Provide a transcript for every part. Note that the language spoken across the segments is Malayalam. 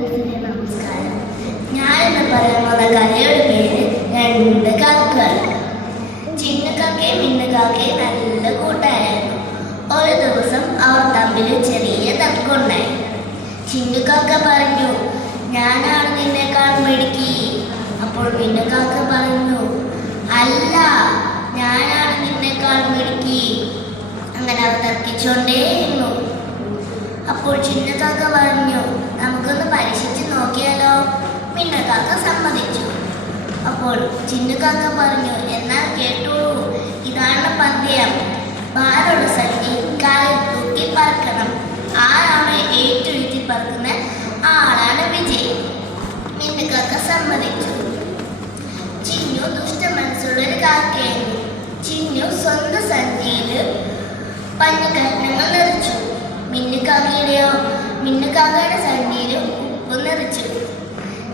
കൂട്ടുകാർക്ക് നമസ്കാരം. ഞാനിന്ന് പറയാൻ പോകുന്ന കഥയുടെ പേര് രണ്ട് കാക്കകൾ. ചിന്നക്കാക്കയും മിന്നുകാക്കയും നല്ല കൂട്ടായിരുന്നു. ഒരു ദിവസം അവർ തമ്മിൽ ചെറിയ തർക്കമുണ്ടായി. ചിന്നുകാക്ക പറഞ്ഞു, ഞാനാണ് നിന്നേക്കാൾ മിടുക്കി. അപ്പോൾ മിന്നുകാക്ക പറഞ്ഞു, അല്ല, ഞാനാണ് നിന്നേക്കാൾ മിടുക്കി. അങ്ങനെ അവർ തർക്കിച്ചുകൊണ്ടേയിരുന്നു. അപ്പോൾ ചിന്നക്കാക്ക പറഞ്ഞു, നമുക്കൊന്ന് പരീക്ഷിച്ച് നോക്കിയാലോ? മിന്നുകാക്ക സമ്മതിച്ചു. അപ്പോൾ ചിന്നുകാക്ക പറഞ്ഞു, എന്നാൽ കേട്ടോളൂ, ഇതാണ് പന്തയം. ഭാരമുള്ള സഞ്ചി കാലിൽ തൂക്കി പറക്കണം. ആരാണ് ഏറ്റുഴുത്തി പറക്കുന്ന ആളാണ് വിജയി. മിന്നുകാക്ക സമ്മതിച്ചു. ചിന്നു ദുഷ്ട മനസ്സുള്ളൊരു കാക്കയായിരുന്നു. ചിന്നു സ്വന്തം സഞ്ചിയിൽ പഞ്ഞുകഷ്ണങ്ങൾ നിറച്ചു. മിന്നുകാക്കയുടെ സഞ്ചിയിൽ ഉപ്പ് നിറച്ചു.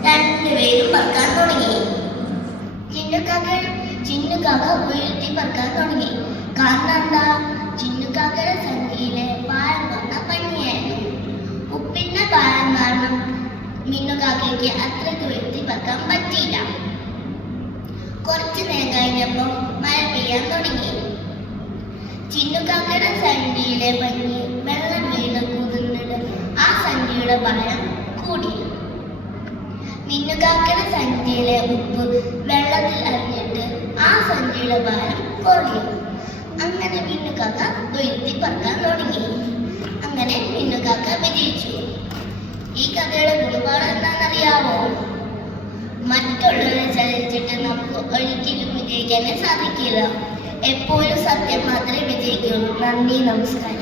രണ്ടുപേരും പറക്കാൻ തുടങ്ങി. ചിന്നുകാക്ക ഉയർത്തി പറക്കാൻ തുടങ്ങി. കാരണം എന്താ? ചിന്നുകാക്കയുടെ സഞ്ചിയിലെ ഭാരം വന്ന പഞ്ഞിയായിരുന്നു. ഉപ്പിന്റെ ഭാരം കാരണം മിന്നുകാക്കയ്ക്ക് അത്രയ്ക്ക് ഉയർത്തി പറക്കാൻ പറ്റിയില്ല. കുറച്ചു നേരം കഴിഞ്ഞപ്പോൾ മഴ പെയ്യാൻ തുടങ്ങി. ചിന്നുകാക്കയുടെ സഞ്ചിയിലെ പഞ്ഞി വെള്ളം വീണ് കുതിർന്നിട്ട് ആ സഞ്ചിയുടെ ഭാരം കൂടി. മിന്നുകാക്കയുടെ സഞ്ചിയിലെ ഉപ്പ് വെള്ളത്തിൽ അലിഞ്ഞിട്ട് ആ സഞ്ചിയുടെ ഭാരം കുറഞ്ഞു. അങ്ങനെ മിന്നുകാക്ക ഉയർത്തി പറക്കാൻ തുടങ്ങി. അങ്ങനെ മിന്നുകാക്ക വിജയിച്ചു. ഈ കഥയുടെ ഗുണപാഠം എന്താണെന്നറിയാവോ? മറ്റുള്ളവരെ ചതിച്ചിട്ട് നമുക്ക് ഒരിക്കലും വിജയിക്കാനേ സാധിക്കില്ല. എപ്പോഴും സത്യം മാത്രമേ വിജയിക്കുള്ളൂ. നന്ദി, നമസ്കാരം.